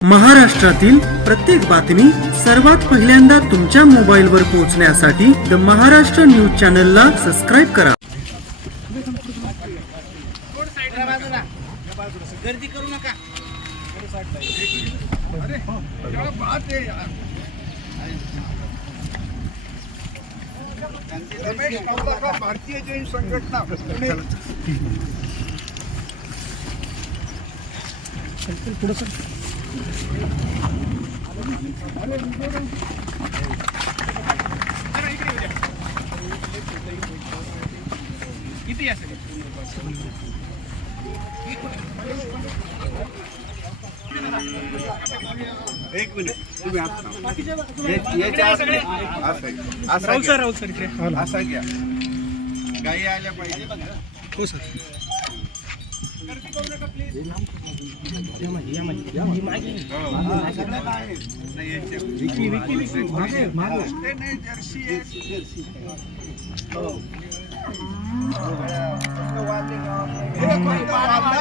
महाराष्ट्रातील प्रत्येक बातमी सर्वात पहिल्यांदा तुमच्या मोबाईलवर पोहोचण्यासाठी द महाराष्ट्र न्यूज चॅनलला सबस्क्राईब करा. गर्दी करू नका. भारतीय जैन संघटना किती असेल? एक मिनिट तुम्ही असा घ्या. गाई आल्या पाहिजे. हो सर.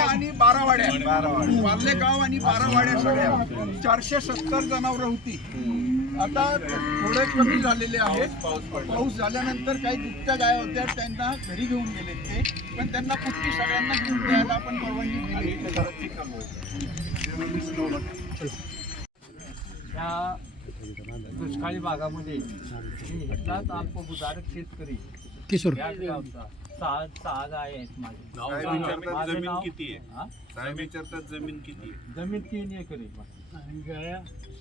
आणि वारले गाव आणि बारावाड्या सगळ्या 470 जनावरं होती. आता थोडे कमी झालेले आहेत. पाऊस झाल्यानंतर काही दुभत्या गाय होत्या, त्यांना घरी घेऊन गेले ते, पण त्यांना पुष्टी सगळ्यांना घेऊन द्यायला आपण परवानगी दिली. त्या दुष्काळी भागामध्ये इथलाच अल्पभूधारक शेतकरी किशोर याच गावचा सहा गाय आहेत माझे. जमीन किती आहे? साहेब विचारतात जमीन किती आहे? जमीन 3 एकर आहे.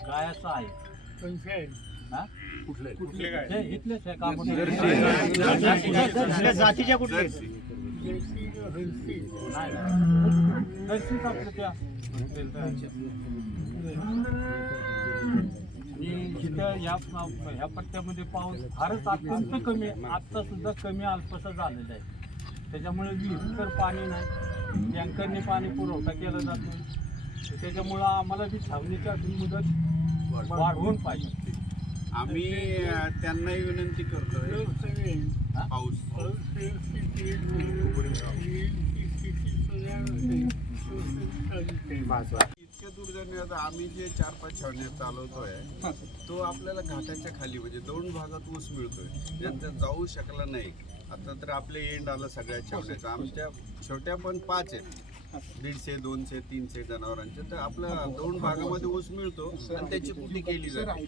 गाया 6 आहेत. कुठले गाय? इथलेच आहे का? जातीच्या कुठल्या? ह्या पट्ट्यामध्ये पाऊस फारच अत्यंत कमी, आता सुद्धा कमी अल्पसा झालेला आहे. त्याच्यामुळे विहीर तर पाणी नाही, टँकरने पाणी पुरवठा केला जातो. त्याच्यामुळं आम्हाला बी छावणीची अजून मुदत वाढवून पाहिजे. आम्ही त्यांनाही विनंती करतोय. पाऊस इतक्या दुर्दैवाने आम्ही जे 4-5 छावण्या चालवतोय तो आपल्याला घाटाच्या खाली म्हणजे 2 भागात ऊस मिळतोय, ज्यांचा जाऊ शकला नाही. आता तर आपले एंड आलं सगळ्या छावण्याचं. आमच्या छोट्या पण 5 आहेत, 150, 200, 300 जनावरांचे. तर आपल्या 2 भागामध्ये ऊस मिळतो आणि त्याची कुटी केली जाते.